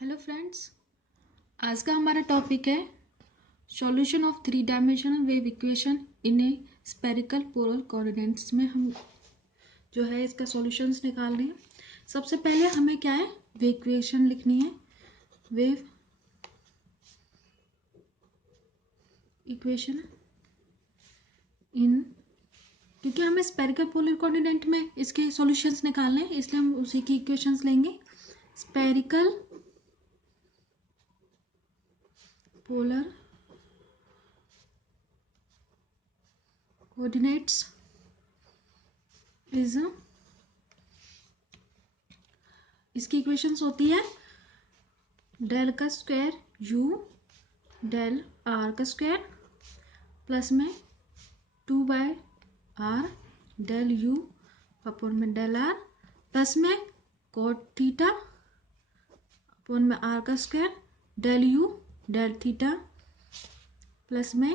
Hello friends, आज का हमारा टॉपिक है solution of three dimensional wave equation in A spherical polar coordinates में हम जो है इसका सॉल्यूशंस निकाल रहे हैं। सबसे पहले हमें क्या है, वेव इक्वेशन लिखनी है। वेव इक्वेशन इन, क्योंकि हमें स्फेरिकल पोलर कोऑर्डिनेट में इसके सॉल्यूशंस निकालने हैं, इसलिए हम उसी की इक्वेशंस लेंगे। स्फेरिकल पोलर कोऑर्डिनेट्स इज, इसकी इक्वेशंस होती है डेल का स्क्वायर यू डेल आर का स्क्वायर प्लस में 2/r डेल यू अपॉन में डेल आर प्लस में कोट थीटा अपॉन में आर का square del u del theta plus में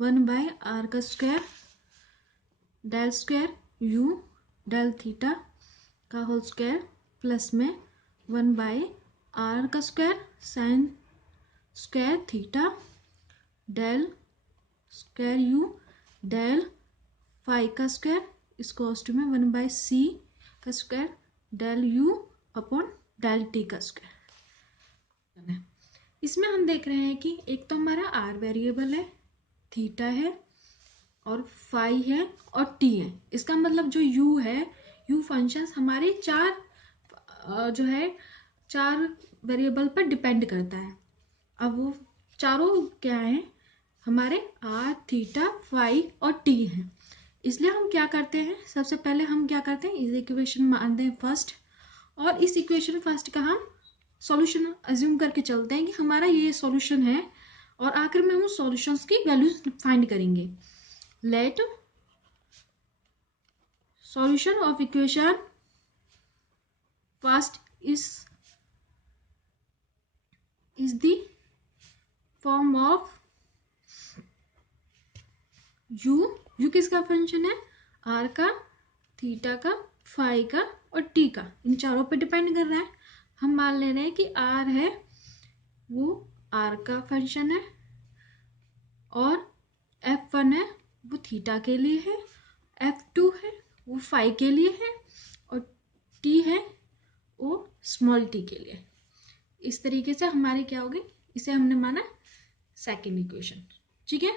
1/r का square del square u del theta का होल स्क्वायर प्लस में 1/r का square sine square theta del square u del phi का square इसको में 1/c का square del u upon del t का स्क्वायर। इसमें हम देख रहे हैं कि एक तो हमारा आर वेरिएबल है, थीटा है और फाई है और टी है। इसका मतलब जो यू है, यू फंक्शंस हमारे जो है चार वेरिएबल पर डिपेंड करता है। अब वो चारों क्या है, हमारे आर थीटा फाई और टी है। इसलिए हम क्या करते हैं, सबसे पहले हम क्या करते हैं, इस इक्वेशन मानते हैं फर्स्ट, और इस इक्वेशन फर्स्ट का हम सॉल्यूशन अज्यूम करके चलते हैं कि हमारा ये सॉल्यूशन है, और आखिर में हम उस सॉल्यूशंस की वैल्यूज फाइंड करेंगे। Let solution of equation first is the form of u किसका फंक्शन है, आर का, थीटा का, फाई का और टी का, इन चारों पे डिपेंड कर रहा है। हम मान ले रहे हैं कि आर है वो आर का फंक्शन है, और F1 है वो थीटा के लिए है, F2 है वो फाई के लिए है, और T है वो स्मॉल टी के लिए। इस तरीके से हमारी क्या होगी, इसे हमने माना सेकेंड इक्वेशन। ठीक है,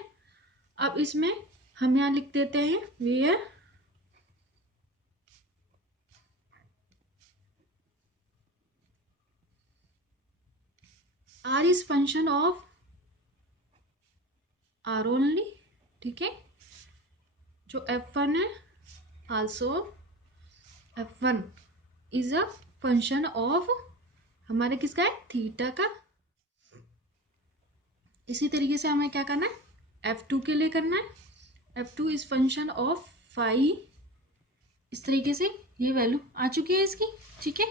अब इसमें हम यहाँ लिख देते हैं where r is function of r only. ठीक है, जो F1 है also F1 is a function of हमारे किसका है, थीटा का। इसी तरीके से हमें क्या करना है, F2 के लिए करना है, F2 is function of phi. इस तरीके से ये वैल्यू आ चुकी है इसकी। ठीक है,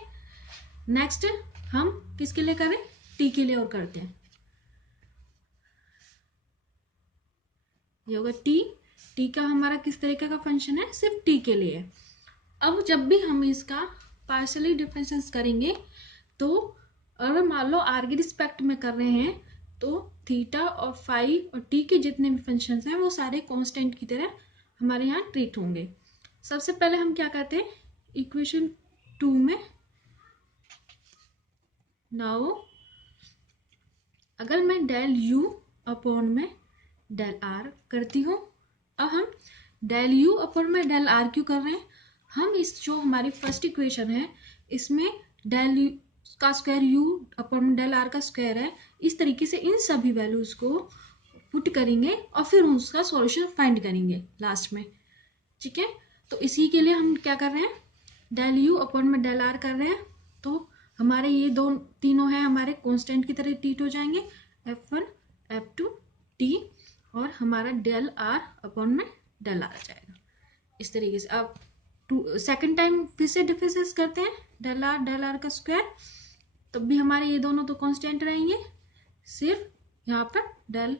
नेक्स्ट हम किसके लिए करें, टी के लिए और करते हैं। ये होगा टी का हमारा किस तरीके का फंक्शन है, सिर्फ टी के लिए। अब जब भी हम इसका पार्शियली डिफरेंशिएट करेंगे, तो अगर मान लो आर के रिस्पेक्ट में कर रहे हैं, तो थीटा और फाई और टी के जितने भी फंक्शंस हैं वो सारे कांस्टेंट की तरह हमारे यहाँ ट्रीट होंगे। सबसे पहले हम क्या करते हैं, इक्वेशन 2 में नाउ अगर मैं डेल यू अपॉन में डेल आर करती हूँ, अब हम डेल यू अपॉन में डेल आर क्यों कर रहे हैं, हम इस जो हमारी फर्स्ट इक्वेशन है इसमें डेल यू का square u upon del r का स्क्वायर है, इस तरीके से इन सभी वैल्यूज को पुट करेंगे और फिर उसका सॉल्यूशन फाइंड करेंगे लास्ट में। ठीक है, तो इसी के लिए हम क्या कर रहे हैं, डेल यू अपॉन में डेल आर कर रहे हैं, तो हमारे ये दो तीनों हैं हमारे कांस्टेंट की तरह ट्रीट हो जाएंगे, F1 F2 T, और हमारा डेल आर अपॉन में डेल आर आ जाएगा। इस तरीके से अब सेकेंड टाइम फिर से डिफरेंस करते हैं, डेल आर का स्क्वायर, तब भी हमारे ये दोनों तो कांस्टेंट रहेंगे, सिर्फ यहाँ पर डेल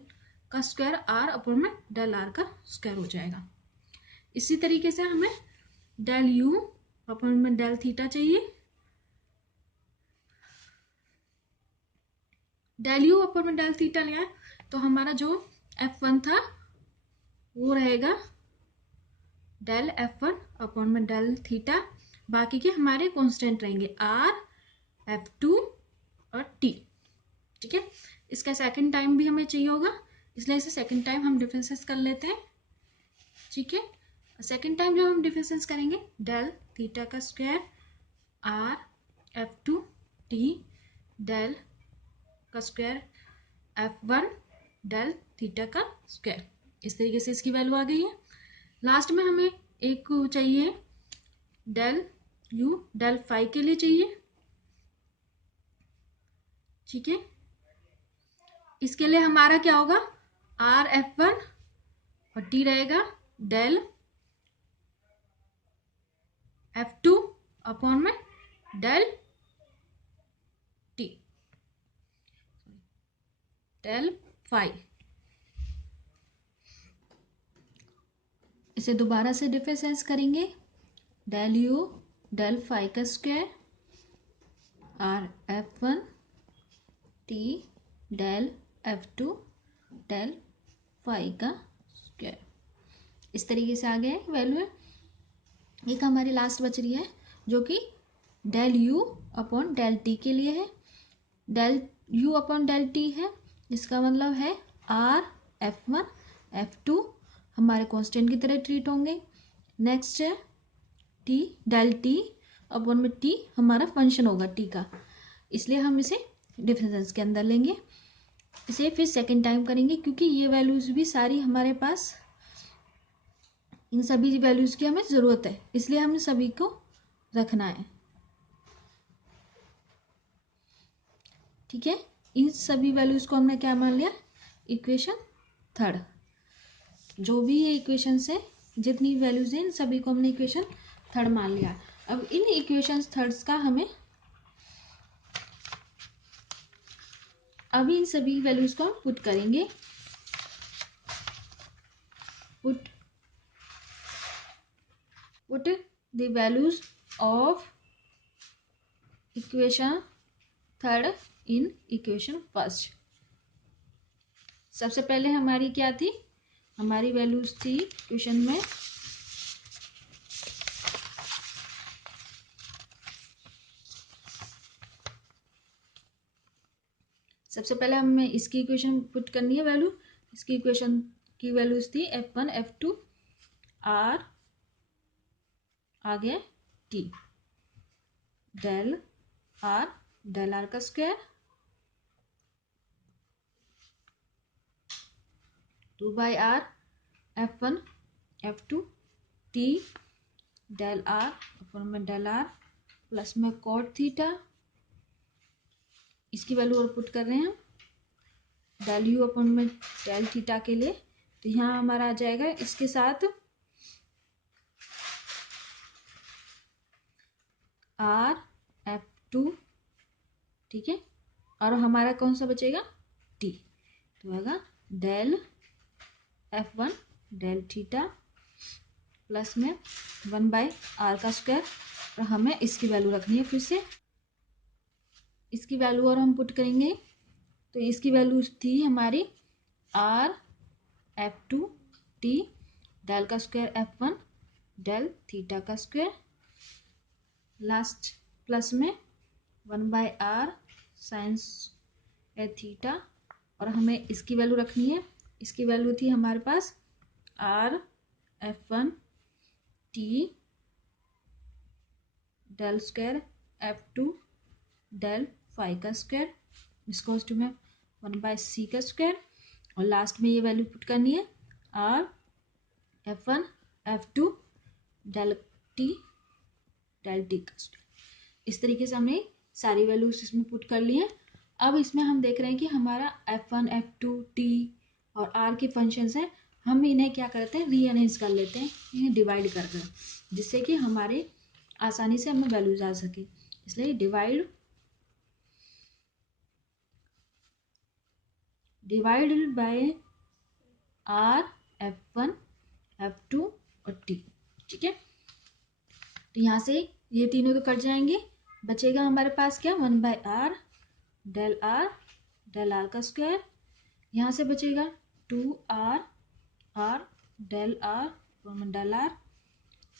का स्क्वायर आर अपॉन में डेल आर का स्क्वायर हो जाएगा। इसी तरीके से हमें डेल यू अपॉन में डेल थीटा चाहिए, डेल यू अपॉन में डेल थीटा लिया है, तो हमारा जो F1 था वो रहेगा डेल F1 अपॉन में डेल थीटा, बाकी के हमारे कांस्टेंट रहेंगे R, F2 और T। ठीक है, इसका सेकंड टाइम भी हमें चाहिए होगा, इसलिए इसे सेकंड टाइम हम डिफरेंसेस कर लेते हैं। ठीक है, सेकंड टाइम जब हम डिफरेंसेस करेंगे, डेल थीटा का square R F2 T del का स्क्वायर F1 डेल थीटा का स्क्वायर, इस तरीके से इसकी वैल्यू आ गई है। लास्ट में हमें एक चाहिए डेल यू, डेल फाई के लिए चाहिए। ठीक है, इसके लिए हमारा क्या होगा, R F1 और T रहेगा डेल F2 अपॉन में डेल T डेल फाई। इसे दोबारा से डिफरेंस करेंगे, डेल यू डेल फाई का square R F1 T del F2 del phi का स्क्वायर, इस तरीके से आ गया वैल्यू। एक हमारी लास्ट बच रही है जो कि del u upon del t के लिए है। Del u upon del t है, इसका मतलब है R F1 F2 हमारे कांस्टेंट की तरह ट्रीट होंगे। नेक्स्ट है टी, डेल टी अपॉन में टी हमारा फंक्शन होगा टी का, इसलिए हम इसे डिफरेंस के अंदर लेंगे। इसे फिर सेकंड टाइम करेंगे, क्योंकि ये वैल्यूज भी सारी हमारे पास, इन सभी वैल्यूज की हमें ज़रूरत है, इसलिए हमें सभी को रखना है। ठीक है, इन सभी वैल्यूज को हमने क्या मान लिया, इक्वेशन थर्ड। जो भी ये इक्वेशन है, जितनी वैल्यूज हैं, इन सभी को हमने इक्वेशन थर्ड मान लिया। अब इन इक्वेशन थर्ड्स का हमें, अभी इन सभी वैल्यूज को हम पुट करेंगे। Put the values of equation third in equation first. सबसे पहले हमारी क्या थी, हमारी वैल्यूज थी इक्वेशन में सबसे पहले हमें इसकी इक्वेशन पुट करनी है वैल्यू। इसकी इक्वेशन की वैल्यूज थी F1 F2 R आगे T डेल R का square 2 by R F1 F2 T del R upon में डेल R प्लस में कॉट थीटा, इसकी वैल्यू और पुट कर रहे हैं डेल यू अपन में डेल थीटा के लिए, तो यहाँ हमारा आ जाएगा इसके साथ R F2। ठीक है, और हमारा कौन सा बचेगा, T, तो आएगा del F1 del theta plus में 1 बाई R का स्क्वायर, और हमें इसकी वैल्यू रखनी है। फिर से इसकी वैल्यू और हम पुट करेंगे, तो इसकी वैल्यू थी हमारी R F2 T डेल का स्क्वायर F1 डेल थीटा का स्क्वायर लास्ट प्लस में 1 by R science A theta, और हमें इसकी वैल्यू रखनी है। इसकी वैल्यू थी हमारे पास R F1 T del square F2 del phi का स्क्वायर इक्वल्स टू में 1 बाई C का स्क्वायर, और लास्ट में ये वैल्यू पुट करनी है R F1 F2 del T का स्क्वायर। इस तरीके से हमने सारी वैल्यूज इसमें पुट कर ली है। अब इसमें हम देख रहे हैं कि हमारा F1 F2 T और R के फंक्शंस हैं, हम इन्हें क्या करते हैं, रीअरेंज कर लेते हैं, इन्हें डिवाइड कर कर, जिससे कि हमारे आसानी से हमें वैल्यूज आ सके। इसलिए divide by R F1 F2 और T। ठीक है, तो यहाँ से ये तीनों तो कट जाएंगे, बचेगा हमारे पास क्या, 1 बाई R डेल आर का स्क्वायर, यहाँ से बचेगा 2r r del are del r,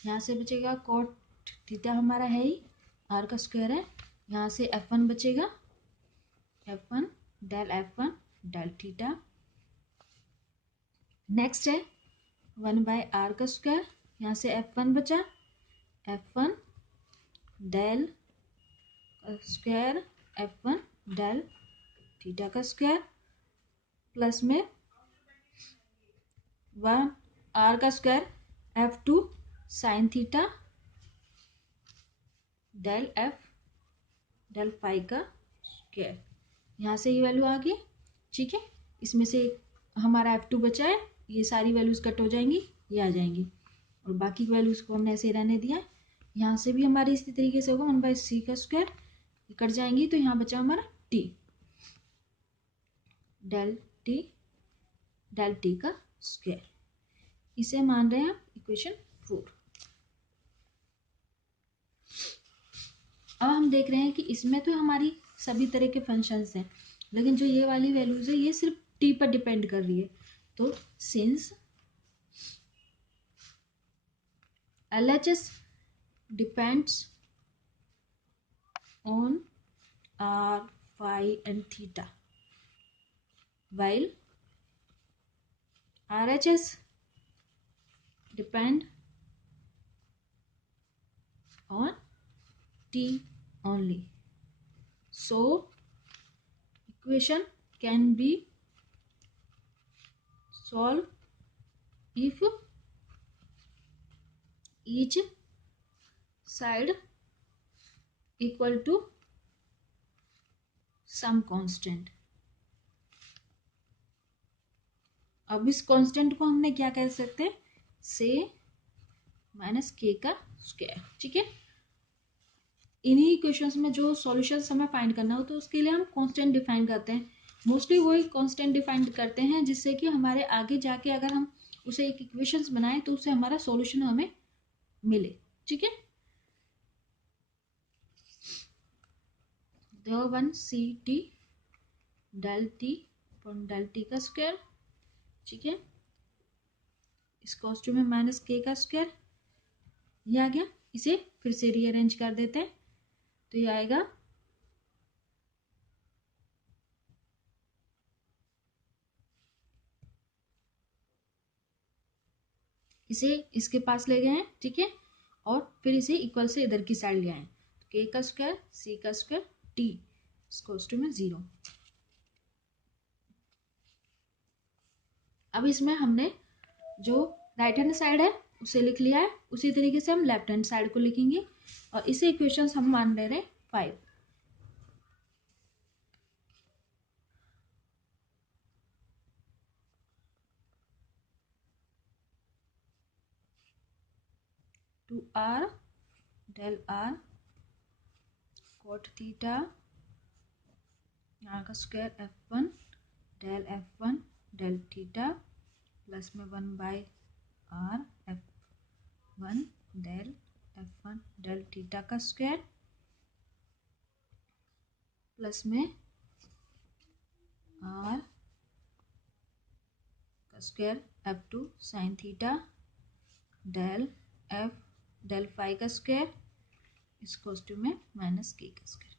यहाँ से बचेगा कॉट थीटा हमारा है ही, आर का स्क्वायर है, यहाँ से f1 बचेगा, f1 del f1 del theta. Next है 1/r का स्क्वायर, यहाँ से f1 बचा, f1 del square f1 del theta का स्क्वायर, प्लस में 1r का square f2 sine theta del f del phi का स्क्वायर। यहाँ से ये वैल्यू आ गई, ठीक है। इसमें से हमारा f2 बचा है, ये सारी वैल्यूज कट हो जाएंगी, ये आ जाएंगी, और बाकी की वैल्यूज को हमने ऐसे रहने दिया। यहाँ से भी हमारी इसी तरीके से होगा 1/c का स्क्वायर, कट जाएंगी, तो यहाँ बचा हमारा t डेल टी का स्क्वायर। इसे मान रहे हैं हम इक्वेशन 4। अब हम देख रहे हैं कि इसमें तो हमारी सभी तरह के फंक्शंस हैं, लेकिन जो ये वाली वैल्यूज है ये सिर्फ t पर डिपेंड कर रही है। तो since LHS depends on r, phi and theta, while RHS depend on t only. So equation can be solved if each side equal to some constant. अब इस कांस्टेंट को हमने क्या कह सकते हैं, से माइनस के का स्क्वायर, ठीक है। इन्हीं क्वेश्चंस में जो सॉल्यूशंस हमें फाइंड करना हो तो उसके लिए हम कांस्टेंट डिफाइन करते हैं, मोस्टली वही कांस्टेंट डिफाइन करते हैं जिससे कि हमारे आगे जाके अगर हम उसे एक इक्वेशंस बनाएं तो उससे हमारा सॉल्यूशन हमें मिले, ठीक है। तो 1ct डेल टी का स्क्वायर, ठीक है, इस कॉस्ट में माइनस के का स्क्वायर, ये आ गया। इसे फिर से रीअरेंज कर देते हैं, तो ये आएगा इसे इसके पास ले गए हैं, ठीक है, और फिर इसे इक्वल से इधर की साइड ले आए, तो के का स्क्वायर सी का स्क्वायर टी इस में 0। अब इसमें हमने जो राइट हैंड साइड है उसे लिख लिया है, उसी तरीके से हम लेफ्ट हैंड साइड को लिखेंगे, और इसे इक्वेशंस हम मान ले रहे हैं 5। Two r del r cot theta r का square f1 del theta, plus में 1/r f1 डेल थीटा का स्क्वायर, प्लस में r का square f2 sine theta del phi का स्क्वायर इस में माइनस के का स्क्वायर,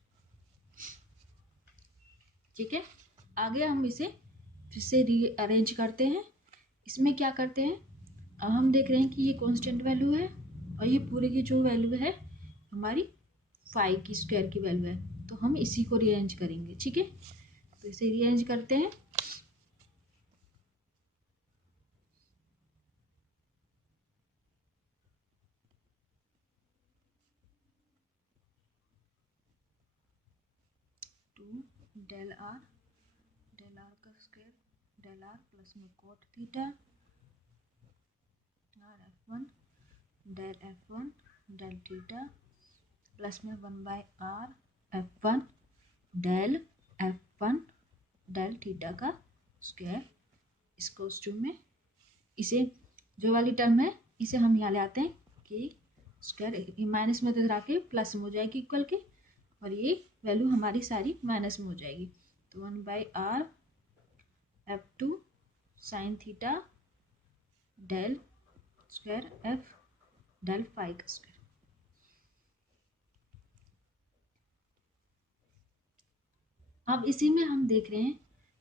ठीक है। आगे हम इसे फिर से रीअरेंज करते हैं। इसमें क्या करते हैं, अब हम देख रहे हैं कि ये कांस्टेंट वैल्यू है और ये पूरे की जो वैल्यू है हमारी फाई की स्क्वायर की वैल्यू है, तो हम इसी को रीअरेंज करेंगे, ठीक है। तो इसे रीअरेंज करते हैं, डेल आर का स्क्वायर डेल आर प्लस में cot theta r f1 del theta, plus में 1/r f1 डेल थीटा का स्क्वायर इस में इसे जो वाली टर्म है इसे हम यहाँ ले आते हैं कि स्क्वायर माइनस में तो इधर आके प्लस में हो जाएगी इक्वल के, और ये वैल्यू हमारी सारी माइनस में हो जाएगी, तो 1/r f2 sine theta del square f del phi का स्क्वायर। अब इसी में हम देख रहे हैं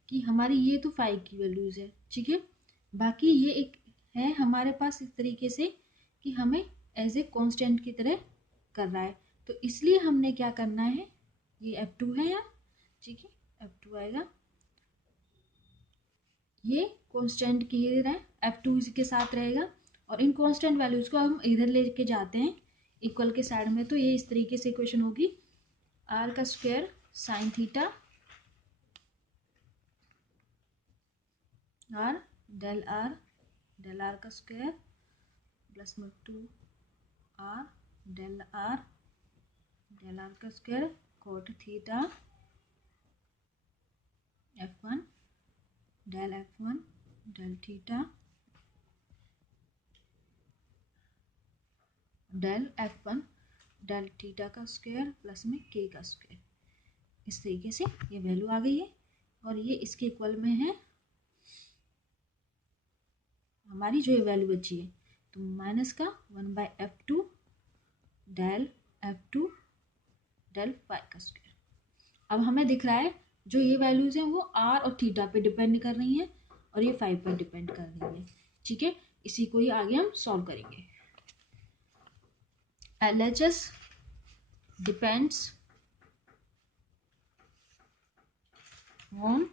कि हमारी ये तो फाई की वैल्यूज है, ठीक है। बाकी ये एक है हमारे पास इस तरीके से कि हमें एज ए कांस्टेंट की तरह कर रहा है, तो इसलिए हमने क्या करना है, ये f2 है यहाँ, ठीक है, f2 आएगा, ये कांस्टेंट की तरह f2 इसके साथ रहेगा, और इन कांस्टेंट वैल्यूज को हम इधर लेके जाते हैं इक्वल के साइड में, तो ये इस तरीके से इक्वेशन होगी r का square sine theta r del r का स्क्वायर प्लस में 2r डेल r का square cot theta f1 del theta del f1 del theta का स्क्वायर प्लस में k का स्क्वायर। इस तरीके से ये वैल्यू आ गई है, और ये इसके इक्वल में है हमारी जो ये वैल्यू बची है, तो माइनस का 1/f2 del f2 del phi का स्क्वायर। अब हमें दिख रहा है जो ये वैल्यूज हैं वो r और थीटा पे डिपेंड कर रही हैं, और ये फाई पर डिपेंड कर रही है, ठीक है। इसी को ही आगे हम सॉल्व करेंगे। LHS depends on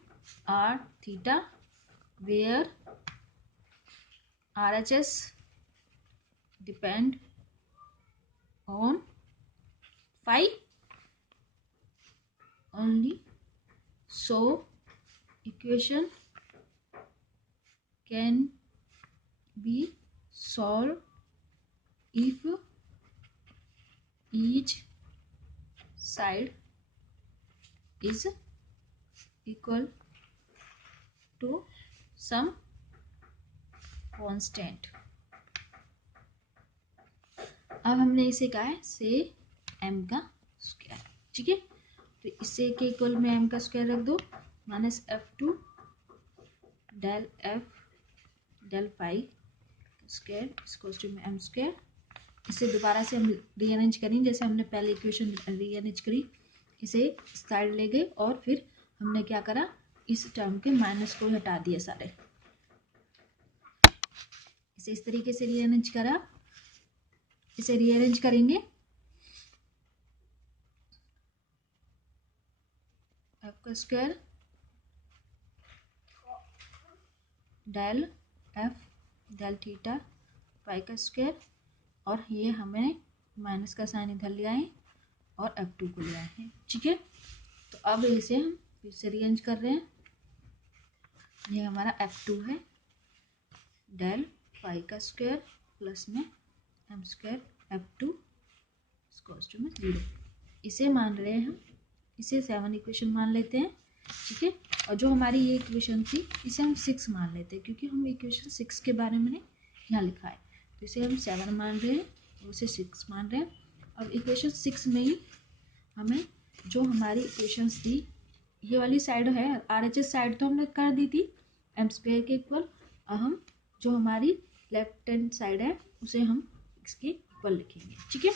r theta where RHS depend on phi only, so equation can be solved if each side is equal to some constant। अब हमने इसे कहा है से m का स्क्वायर, ठीक है, तो इसे के इक्वल में m का स्क्वायर रख दो, minus f2 del f del phi square इसको में m स्क्वायर। इसे दोबारा से हम रीअरेंज करेंगे जैसे हमने पहले इक्वेशन रीअरेंज करी, इसे साइड ले गए और फिर हमने क्या करा, इस टर्म के माइनस को हटा दिया सारे, इसे इस तरीके से रीअरेंज करा। इसे रीअरेंज करेंगे, f का square del f del theta phi का स्क्वायर, और ये हमें माइनस का साइन इधर ले आए और f2 को ले आए हैं, ठीक है। तो अब इसे हम फिर से रीअरेंज कर रहे हैं, ये हमारा f2 है डेल फाई का स्क्वायर प्लस में m स्क्वायर f2 में 0। इसे मान रहे हैं हम, इसे 7 इक्वेशन मान लेते हैं, ठीक है। और जो हमारी ये इक्वेशन थी इसे हम 6 मान लेते हैं, क्योंकि हम इक्वेशन 6 के बारे में यहाँ लिखा है, तो इसे हम 7 मान रहे हैं, उसे 6 मान रहे हैं। अब इक्वेशन 6 में ही हमें जो हमारी इक्वेशंस थी, ये वाली साइड है RHS साइड तो हमने कर दी थी m स्क्वायर के इक्वल, अब हम जो हमारी लेफ्ट हैंड साइड है उसे हम इसके इक्वल लिखेंगे, ठीक है।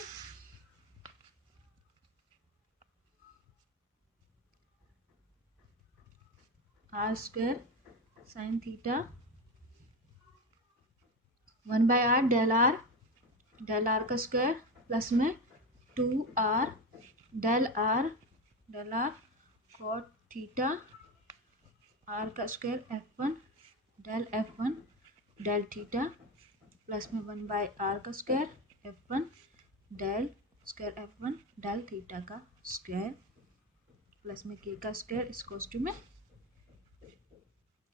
r square sine theta 1/r del r का स्क्वायर प्लस में 2r del r cot theta r का square f1 del theta plus में 1/r का square f1 del square f1 del theta का स्क्वायर प्लस में k का square इसको में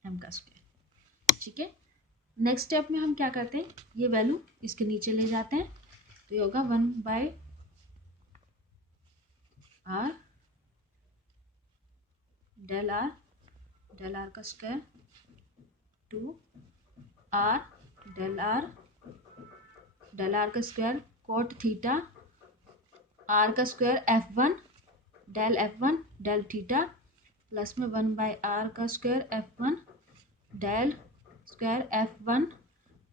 m का स्क्वायर, ठीक है। नेक्स्ट स्टेप में हम क्या करते हैं, ये वैल्यू इसके नीचे ले जाते हैं, तो ये होगा 1/r डेल r का स्क्वायर 2r डेल r का स्क्वायर कोट थीटा r का square f1 del theta plus में 1/r का square F1 del square F1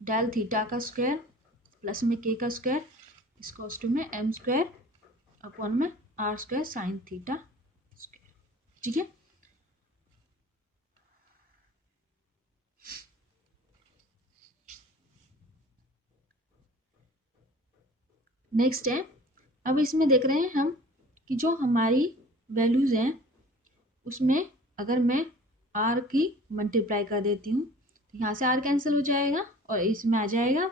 del theta का स्क्वायर प्लस में k का स्क्वायर इस टू में m स्क्वायर अपॉन में r square sine theta square. ठीक है, नेक्स्ट है, अब इसमें देख रहे हैं हम कि जो हमारी वैल्यूज़ हैं उसमें अगर मैं r की मल्टीप्लाई कर देती हूँ तो यहाँ से r कैंसिल हो जाएगा और इसमें आ जाएगा।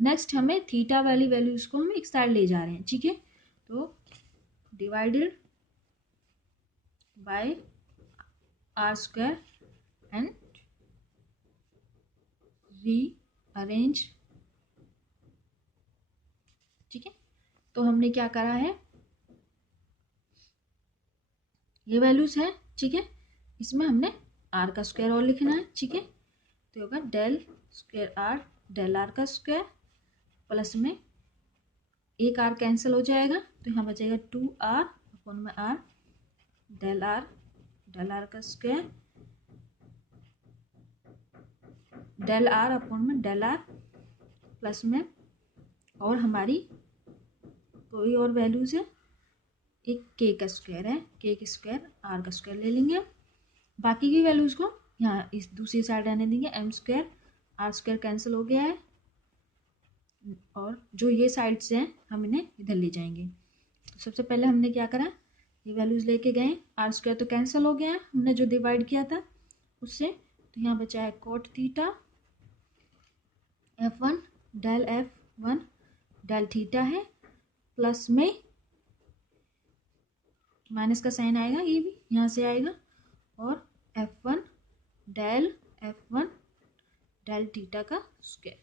नेक्स्ट हमें थीटा वाली वैल्यूज़ को हम एक साइड ले जा रहे हैं। ठीक है, तो divided by r square and rearrange. ठीक है, तो हमने क्या करा है, ये वैल्यूज है। ठीक है, इसमें हमने r का स्क्वायर और लिखना है। ठीक है, तो होगा del square r del r का स्क्वायर प्लस में एक r कैंसिल हो जाएगा तो यहाँ बचेगा 2r अपॉन में r डेल r का स्क्वायर डेल r अपॉन में डेल r प्लस में और हमारी कोई और वैल्यूज है, एक k का स्क्वायर है, k का स्क्वायर r का स्क्वायर ले लेंगे। बाकी की वैल्यूज को यहाँ इस दूसरी साइड आने देंगे, m square r square cancel हो गया है और जो ये साइड्स हैं हम इन्हें इधर ले जाएंगे। तो सबसे पहले हमने क्या करा, ये वैल्यूज लेके गए, r स्क्वायर तो कैंसिल हो गया है हमने जो डिवाइड किया था उससे, तो यहाँ बचा है cot theta F1 del F1 del theta है प्लस में माइनस का साइन आएगा, ये भी यहाँ से आएगा और F1 F1 डेल थीटा का स्क्वायर।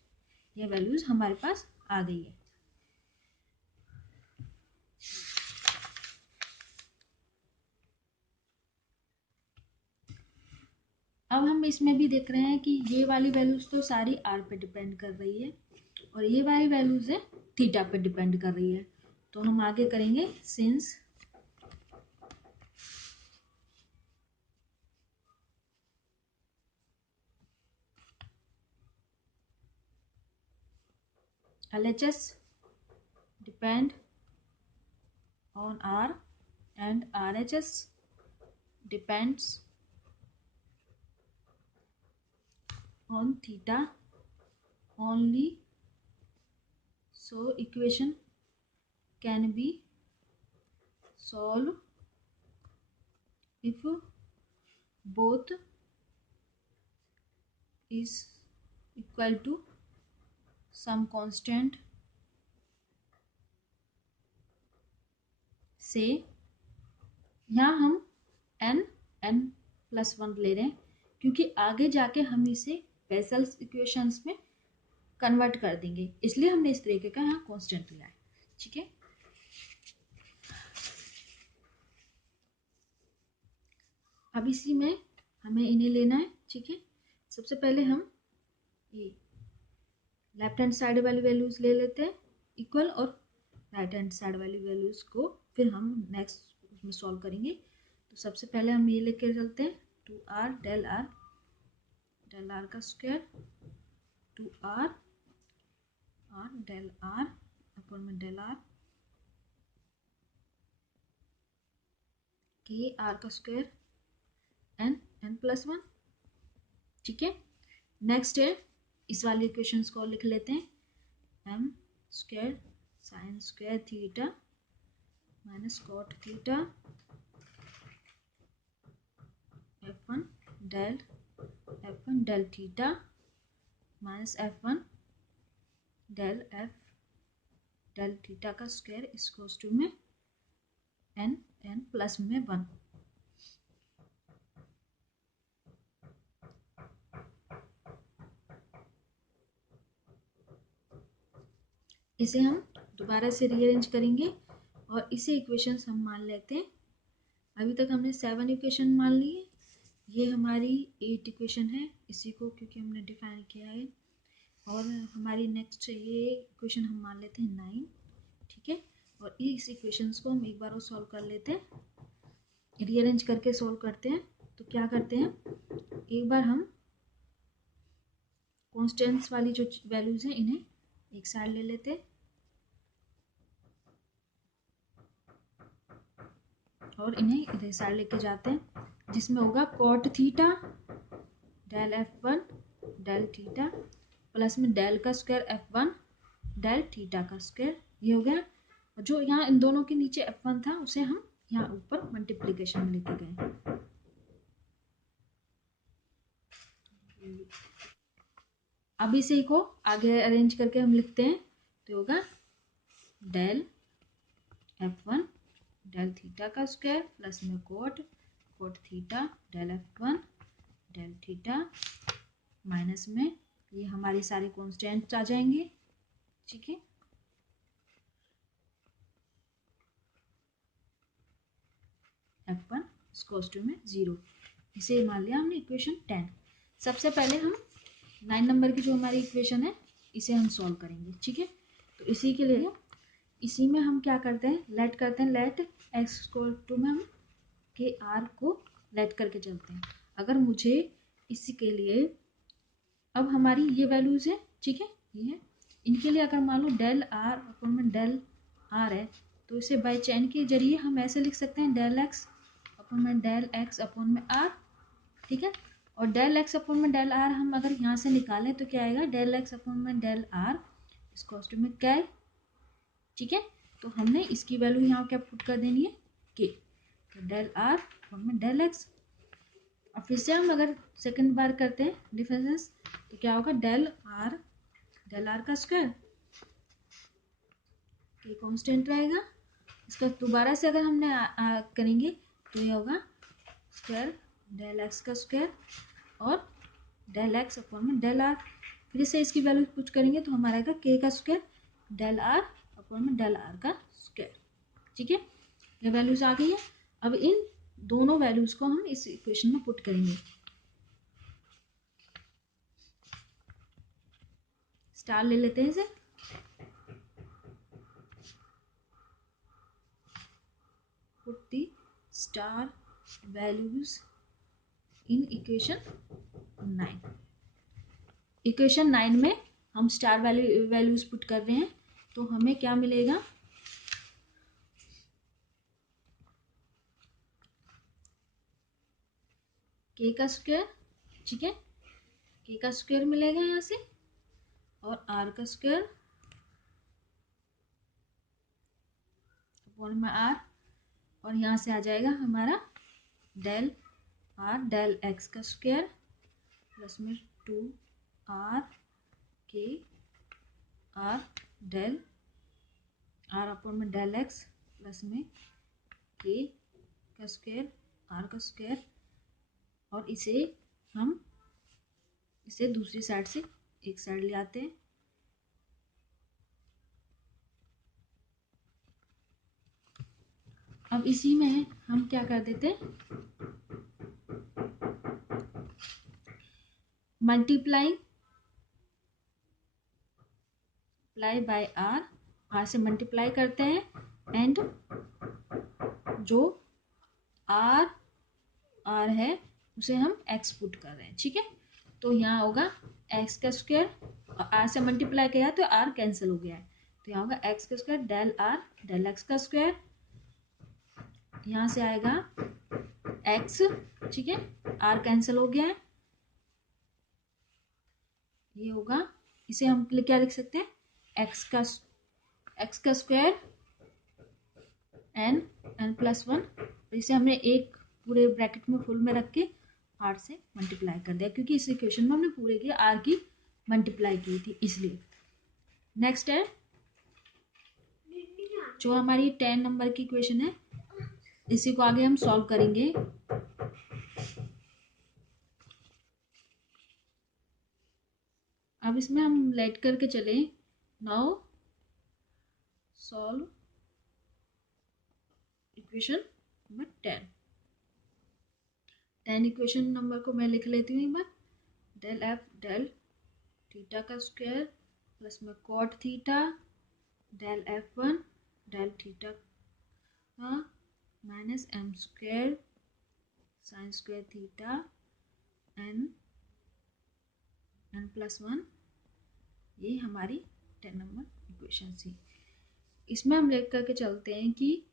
ये वैल्यूज हमारे पास आ गई है। अब हम इसमें भी देख रहे हैं कि ये वाली वैल्यूज तो सारी r पे डिपेंड कर रही है और ये वाली वैल्यूज है थीटा पे डिपेंड कर रही है। तो हम आगे करेंगे since LHS depend on r and RHS depends on theta only, so equation can be solved if both is equal to some constant, से यहाँ हम n+1 ले रहे हैं क्योंकि आगे जाके हम इसे बेसल्स इक्वेशंस में कन्वर्ट कर देंगे, इसलिए हमने इस तरीके का यहाँ कांस्टेंट लिया है। ठीक है, अब इसी में हमें इन्हें लेना है। ठीक है, सबसे पहले हम ये लेफ्ट हैंड साइड वाली वैल्यूज ले लेते हैं इक्वल और राइट हैंड साइड वाली वैल्यूज को फिर हम नेक्स्ट उसमें सॉल्व करेंगे। तो सबसे पहले हम ये लेके चलते हैं 2r डेल r का square 2r del r upon में डेल r के r का स्क्वायर n+1। ठीक है, नेक्स्ट है इस वाले इक्वेशंस को लिख लेते हैं m square sine square theta minus cot theta F1 del theta minus F1 del theta का स्क्वायर इस टू में n प्लस में 1। इसे हम दोबारा से रीअरेंज करेंगे और इसे इक्वेशंस हम मान लेते हैं। अभी तक हमने 7 इक्वेशन मान ली है, ये हमारी 8 इक्वेशन है, इसी को क्योंकि हमने डिफाइन किया है। और हमारी नेक्स्ट ये इक्वेशन हम मान लेते हैं 9। ठीक है, और इस इक्वेशंस को हम एक बार और सॉल्व कर लेते हैं। रीअरेंज करके सोल्व करते हैं। तो क्या करते हैं, एक बार हम कॉन्स्टेंट्स वाली जो वैल्यूज हैं इन्हें एक साइड ले लेते हैं और इन्हें इधर साइड लेके जाते हैं, जिसमें होगा cot theta del F1 del theta plus में डेल का स्क्वायर F1 डेल थीटा का स्क्वायर, ये हो गया। जो यहाँ इन दोनों के नीचे F1 था उसे हम यहाँ ऊपर मल्टीप्लीकेशन में लेके गए। अब इसे को आगे अरेंज करके हम लिखते हैं, तो होगा डेल F1 डेल थीटा का स्क्वायर प्लस में cot theta del F1 del theta minus में ये हमारे सारे कॉन्स्टेंट्स आ जाएंगे, ठीक है। F1 इक्वल्स टू में 0, इसे मान लिया हमने इक्वेशन 10। सबसे पहले हम 9 नंबर की जो हमारी इक्वेशन है इसे हम सॉल्व करेंगे, ठीक है। तो इसी के लिए इसी में हम क्या करते हैं, लेट करते हैं, लेट एक्स इक्वल टू में हम के आर को लेट करके चलते हैं। अगर मुझे इसी के लिए अब हमारी ये वैल्यूज है, ठीक है, ये है, इनके लिए अगर मान लो डेल आर अपन में डेल आर है, तो इसे बाय चेन के जरिए हम ऐसे लिख सकते हैं डेल एक्स अपन में डेल एक्स अपन में आर, ठीक है। और डेल एक्स अपन में डेल आर हम अगर यहाँ से निकालें तो क्या आएगा, डेल एक्स अपन में डेल आर इक्वल्स टू में क्या है, ठीक है। तो हमने इसकी वैल्यू यहाँ क्या पुट कर देनी है, के, तो डेल आर अपन में डेल एक्स। अब फिर से हम अगर सेकंड बार करते हैं डिफरेंस, तो क्या होगा, डेल आर का स्क्वायर, के कांस्टेंट रहेगा। इसका दोबारा से अगर हमने करेंगे तो ये होगा स्क्वायर डेल एक्स का स्क्वायर और डेल एक्स अपॉन में डेल आर। फिर से इसकी वैल्यू पुट करेंगे तो हमारा आएगा के का स्क्वायर डेल आर अपॉन में डेल आर का स्क्वायर, ठीक है। ये वैल्यूज आ गई है। अब इन दोनों वैल्यूज को हम इस इक्वेशन में पुट करेंगे। स्टार ले लेते हैं इसे, put the star values in equation 9। Equation 9 में हम स्टार वैल्यूज पुट कर रहे हैं, तो हमें क्या मिलेगा, के का स्क्वायर, ठीक है, के का स्क्वायर मिलेगा यहाँ से और आर का स्क्वायर अपॉन में आर, और यहाँ से आ जाएगा हमारा डेल आर डेल एक्स का स्क्वायर प्लस में 2 आर के आर डेल आर अपॉन में डेल एक्स प्लस में के का स्क्वायर आर का स्क्वायर, और इसे हम इसे दूसरी साइड से एक साइड ले आते हैं। अब इसी में हम क्या कर देते हैं, मल्टीप्लाई बाय आर से मल्टीप्लाई करते हैं, एंड जो आर है उसे हम एक्स पुट कर रहे हैं, ठीक है। तो यहाँ होगा एक्स का स्क्वायर, आर से मल्टीप्लाई किया तो आर कैंसिल हो गया है, तो यहाँ होगा एक्स का square del are del X का स्क्वायर, यहाँ से आएगा एक्स, ठीक है, आर कैंसिल हो गया है, ये होगा, इसे हम क्या लिख सकते हैं, एक्स का स्क्वायर एन प्लस 1, इसे हमने एक पूरे ब्रैकेट में फुल में रख के आर से मल्टीप्लाई कर दिया, क्योंकि इस इक्वेशन में हमने पूरे की आर की मल्टीप्लाई की थी इसलिए। नेक्स्ट है जो हमारी 10 नंबर की इक्वेशन है, इसी को आगे हम सॉल्व करेंगे। अब इसमें हम लेट करके चले, now solve equation number 10 equation number को मैं लिख लेती हूँ एक बार, डेल एफ डेल थीटा का स्क्वायर प्लस में cot theta del F1 del theta minus M square sine square theta n+1, ये हमारी 10 नंबर इक्वेशन थी। इसमें हम लिख करके चलते हैं कि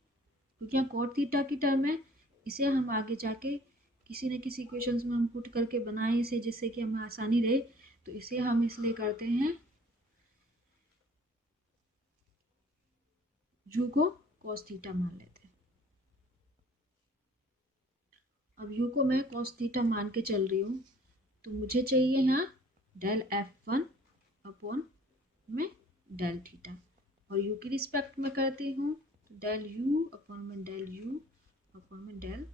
क्योंकि यहाँ कॉट थीटा की टर्म है, इसे हम आगे जाके किसी न किसी इक्वेशंस में हम पुट करके बनाएं इसे, जिससे कि हमें आसानी रहे। तो इसे हम इसलिए करते हैं u को cos थीटा मान लेते हैं। अब u को मैं cos थीटा मान के चल रही हूँ, तो मुझे चाहिए यहाँ डेल F1 अपॉन में डेल थीटा, और u की रिस्पेक्ट में करती हूँ डेल u अपॉन में डेल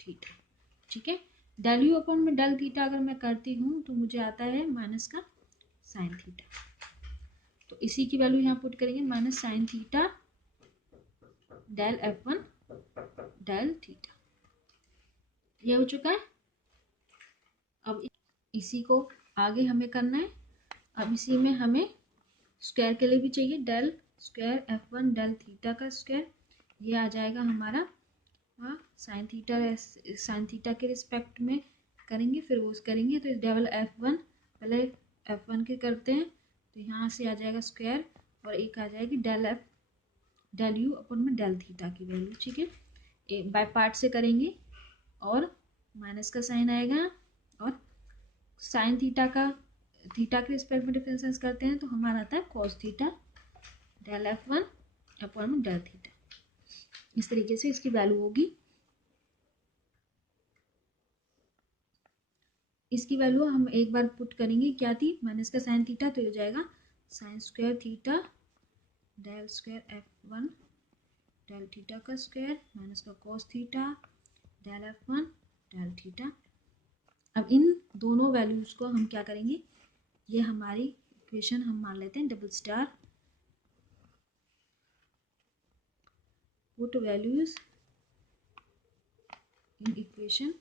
थीटा। ठीक है, डेल u अपॉन में डेल थीटा अगर मैं करती हूँ तो मुझे आता है माइनस का साइन थीटा, तो इसी की वैल्यू यहाँ पुट करेंगे, minus sine theta del F1 del theta. ये हो चुका है। अब इसी को आगे हमें करना है। अब इसी में हमें स्क्वायर के लिए भी चाहिए del square F1 del theta का स्क्वायर, ये आ जाएगा हमारा साइन थीटा के रिस्पेक्ट में करेंगे, फिर वो करेंगे तो डबल F1 पहले F1 के करते हैं, तो यहाँ से आ जाएगा स्क्वायर, और एक आ जाएगी डेल u अपन में डेल थीटा की वैल्यू। ठीक है, एक बाय पार्ट से करेंगे, और माइनस का साइन आएगा, और साइन थीटा के रिस्पेक्ट में डिफरेंस करते हैं तो हमारा आता है cos theta del F1 upon में डेल थीटा। इस तरीके से इसकी वैल्यू होगी। इसकी वैल्यू हम एक बार पुट करेंगे, क्या थी, माइनस का साइन थीटा, तो हो जाएगा sine square theta del square F1 del theta का स्क्वायर माइनस का cos theta del F1 del theta. अब इन दोनों वैल्यूज को हम क्या करेंगे, ये हमारी इक्वेशन हम मान लेते हैं double star, put values in equation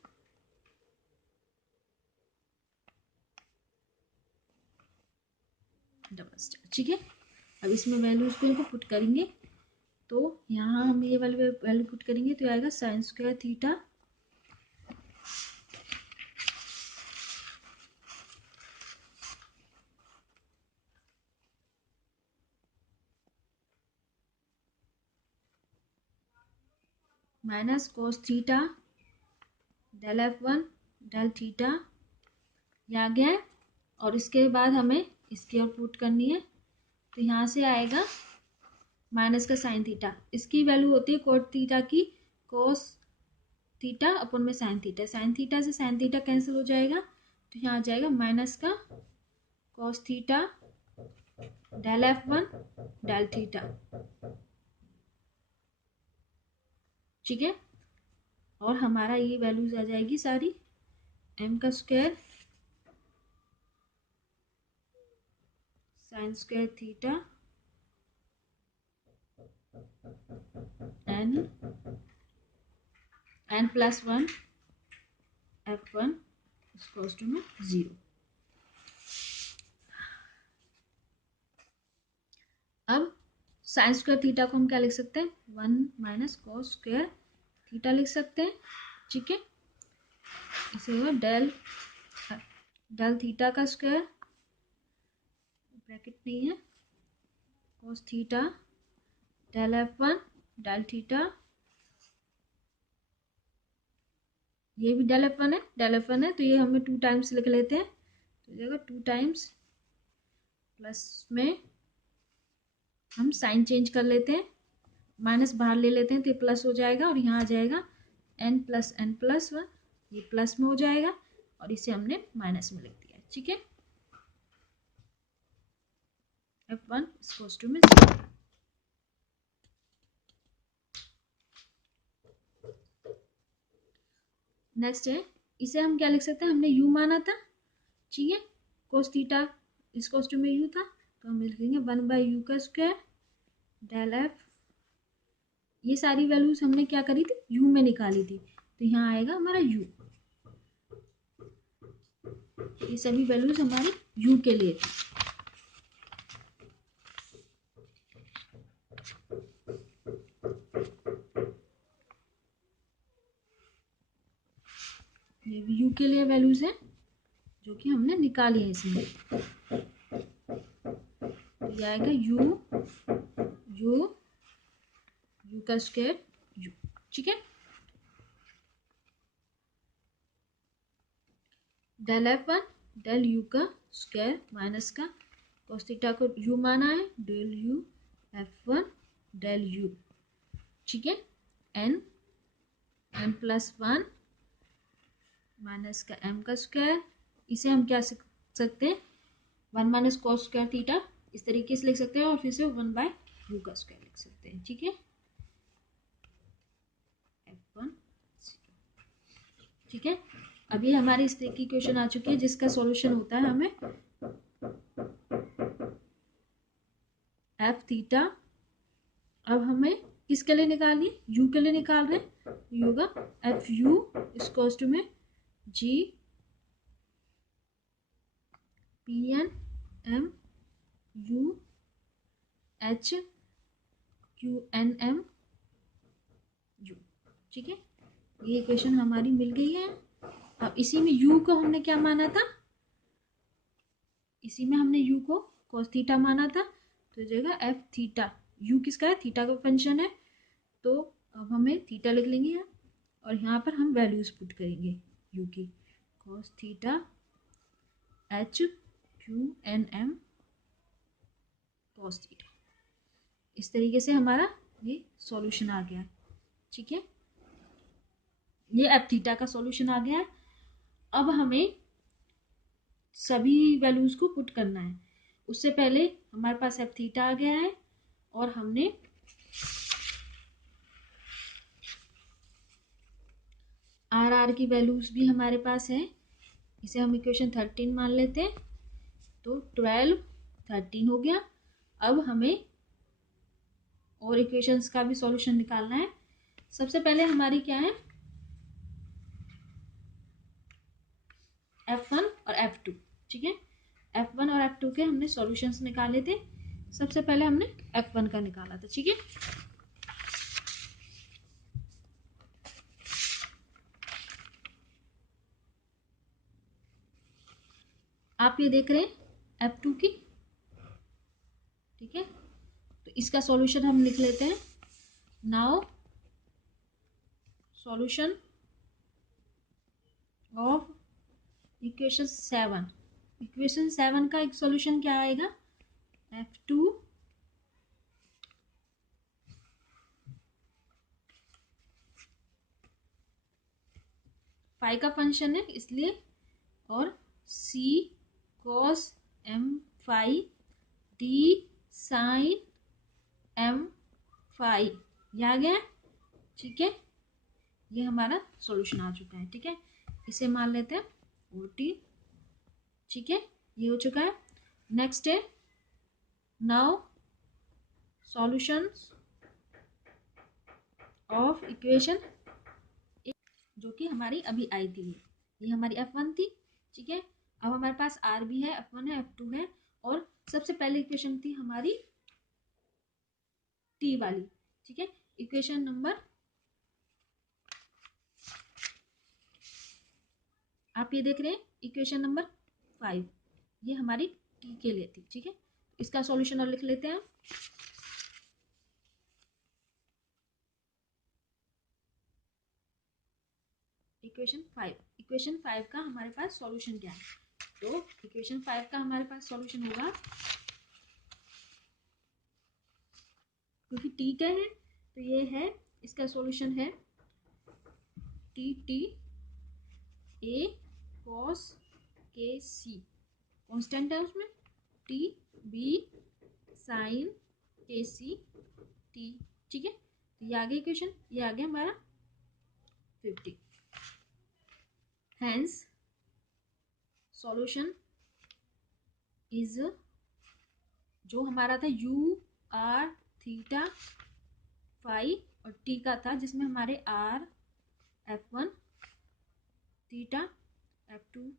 double star. ठीक है, अब इसमें वैल्यूज को इनको पुट करेंगे, तो यहाँ हम ये वाली वैल्यू पुट करेंगे तो आएगा sine square theta minus cos theta del F1 del theta, ये आ गया है। और इसके बाद हमें इसकी और पुट करनी है, तो यहाँ से आएगा माइनस का साइन थीटा, इसकी वैल्यू होती है कॉट थीटा की कॉस थीटा अपन में साइन थीटा, साइन थीटा से साइन थीटा कैंसिल हो जाएगा, तो यहाँ आ जाएगा माइनस का cos theta del F1 del theta. ठीक है, और हमारा ये वैल्यूज आ जाएगी सारी m का square sine square theta n+1 F1 equals to 0। अब साइन स्क्वायर थीटा को हम क्या लिख सकते हैं, 1 माइनस कॉस स्क्वायर थीटा लिख सकते हैं। ठीक है, इसे होगा डेल थीटा का स्क्वायर, ब्रैकेट नहीं है, cos theta del F1 del theta, ये भी डेल F1 है, तो ये हमें 2 टाइम्स लिख लेते हैं, तो जाएगा 2 टाइम्स, प्लस में हम साइन चेंज कर लेते हैं, माइनस बाहर ले लेते हैं तो ये प्लस हो जाएगा, और यहाँ आ जाएगा n+n+1, ये प्लस में हो जाएगा, और इसे हमने माइनस में लिख दिया। ठीक है, F1 इक्वल्स टू 0। नेक्स्ट है, इसे हम क्या लिख सकते हैं, हमने u माना था। ठीक है, कोस थीटा इस कोस टू में u था, तो हम लिखेंगे 1/u का स्क्वायर डेल F, ये सारी वैल्यूज हमने क्या करी थी, u में निकाली थी, तो यहाँ आएगा हमारा u, ये सभी वैल्यूज हमारी u के लिए थी। ये भी यू के लिए वैल्यूज है जो कि हमने निकाली है इसमें। तो ये आएगा यू यू यू का स्क्वायर यू, ठीक है। डेल F1 डेल यू का स्क्वायर माइनस का cos थीटा को यू माना है, del you F1 del you, ठीक है। n प्लस 1 माइनस का m का स्क्वायर, इसे हम क्या लिख सकते हैं, 1 माइनस कॉस स्क्वायर थीटा इस तरीके से लिख सकते हैं, और फिर से 1 बाय यू का स्क्वायर लिख सकते हैं, ठीक है। F1 ठीक है। अभी हमारे इस तरह की क्वेश्चन आ चुकी है जिसका सॉल्यूशन होता है हमें एफ थीटा। अब हमें किसके लिए निकालनी, यू के लिए निकाल रहे हैं, यू होगा एफ यू इक्वल्स टू में G P N M U H Q N M U, ठीक है। ये इक्वेशन हमारी मिल गई है। अब इसी में u को हमने क्या माना था, इसी में हमने u को cos थीटा माना था, तो जाएगा एफ थीटा, u किसका है, थीटा का फंक्शन है, तो अब हमें थीटा लिख लेंगे और यहाँ पर हम वैल्यूज पुट करेंगे u की, cos theta H Q N M cos theta. इस तरीके से हमारा ये सॉल्यूशन आ गया, ठीक है। ये एफ थीटा का सॉल्यूशन आ गया है। अब हमें सभी वैल्यूज को पुट करना है। उससे पहले हमारे पास एफ थीटा आ गया है और हमने आर आर की वैल्यूज भी हमारे पास है, इसे हम इक्वेशन 13 मान लेते हैं, तो 12 13 हो गया। अब हमें और इक्वेशंस का भी सॉल्यूशन निकालना है। सबसे पहले हमारी क्या है, F1 और F2, ठीक है। F1 और F2 के हमने सॉल्यूशंस निकाले थे। सबसे पहले हमने F1 का निकाला था, ठीक है। आप ये देख रहे हैं F2 की, ठीक है। तो इसका सॉल्यूशन हम लिख लेते हैं। Now solution of equation 7, equation 7 का एक सॉल्यूशन क्या आएगा, F2 फाई का फंक्शन है इसलिए, और C cos m phi D sine m phi, ये आ गया, ठीक है। ये हमारा सॉल्यूशन आ चुका है, ठीक है। इसे मान लेते हैं 40, ठीक है। ये हो चुका है। नेक्स्ट है नाउ सॉल्यूशंस ऑफ इक्वेशन, जो कि हमारी अभी आई थी, ये हमारी F1 थी, ठीक है। अब हमारे पास R भी है, F1 है, F2 है, और सबसे पहले इक्वेशन थी हमारी T वाली, ठीक है। इक्वेशन नंबर, आप ये देख रहे हैं इक्वेशन नंबर 5, ये हमारी T के लिए थी, ठीक है। इसका सॉल्यूशन और लिख लेते हैं। इक्वेशन 5 का हमारे पास सॉल्यूशन क्या है, तो इक्वेशन 5 का हमारे पास सॉल्यूशन होगा, क्योंकि टी क्या है, तो ये है, इसका सॉल्यूशन है टी टी ए कॉस के सी, कॉन्स्टेंट है उसमें, टी बी साइन के सी टी, ठीक है। तो ये आ गया इक्वेशन, ये आ गया हमारा 50। हैंस सॉल्यूशन इज, जो हमारा था यू आर थीटा फाई और टी का था, जिसमें हमारे R F1 theta F2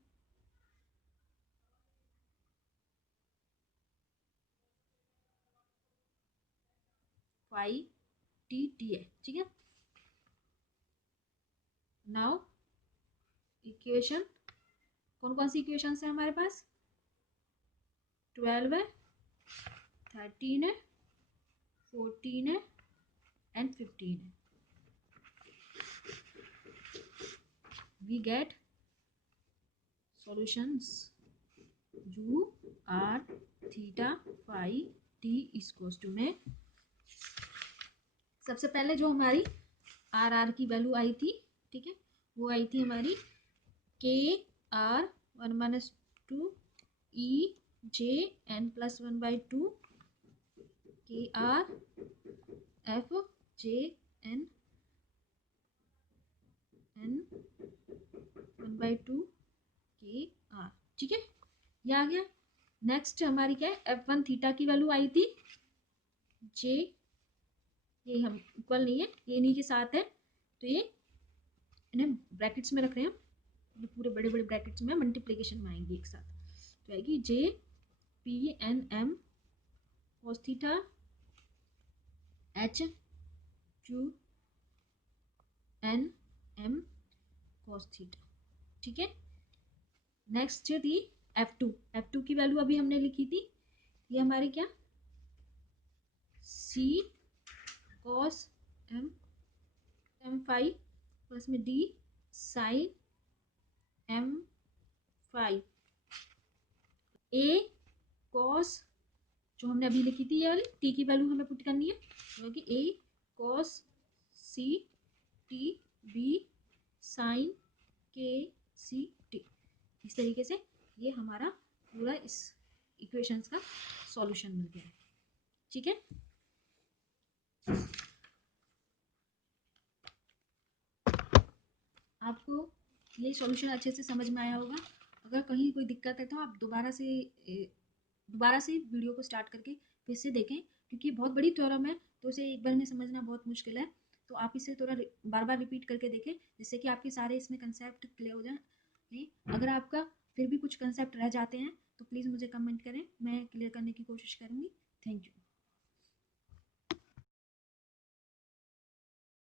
phi T T है, ठीक है। नाउ इक्वेशन, कौन कौन सी इक्वेशन है हमारे पास? 12 है, 13 है, 14 है एंड 15 है. We get solutions u r theta phi t is equals to में सबसे पहले जो हमारी आर आर की वैल्यू आई थी, ठीक है, वो आई थी हमारी K R 1-2 E J N plus 1/2 K R F J N 1/2 K are. ठीक है, ये आ गया. नेक्स्ट हमारी क्या है, F1 थीटा की वैल्यू आई थी जे, ये हम इक्वल नहीं है, ये इन्हीं के साथ है, तो ये इन्हें ब्रैकेट्स में रख रहे हैं हम, ये पूरे बड़े बड़े ब्रैकेट्स में मल्टीप्लिकेशन में आएंगे एक साथ, तो आएगी J P N M cos theta H Q N M cos theta. ठीक है, नेक्स्ट थी F2 की वैल्यू अभी हमने लिखी थी, ये हमारी क्या, सी कॉस एम फाइव प्लस में डी साइन एम फाइव, ए कॉस जो हमने अभी लिखी थी ये वाली टी की वैल्यू हमें पुट करनी है, क्योंकि a cos c t b sine के सी टी. इस तरीके से ये हमारा पूरा इस इक्वेशंस का सॉल्यूशन मिल गया है. ठीक है, आपको ये सॉल्यूशन अच्छे से समझ में आया होगा. अगर कहीं कोई दिक्कत है तो आप दोबारा से वीडियो को स्टार्ट करके फिर से देखें, क्योंकि बहुत बड़ी थ्योरम है, तो इसे एक बार में समझना बहुत मुश्किल है. तो आप इसे थोड़ा बार बार रिपीट करके देखें, जिससे कि आपके सारे इसमें कंसेप्ट क्लियर हो जाए. अगर आपका फिर भी कुछ कंसेप्ट रह जाते हैं तो प्लीज़ मुझे कमेंट करें, मैं क्लियर करने की कोशिश करूँगी. Thank you.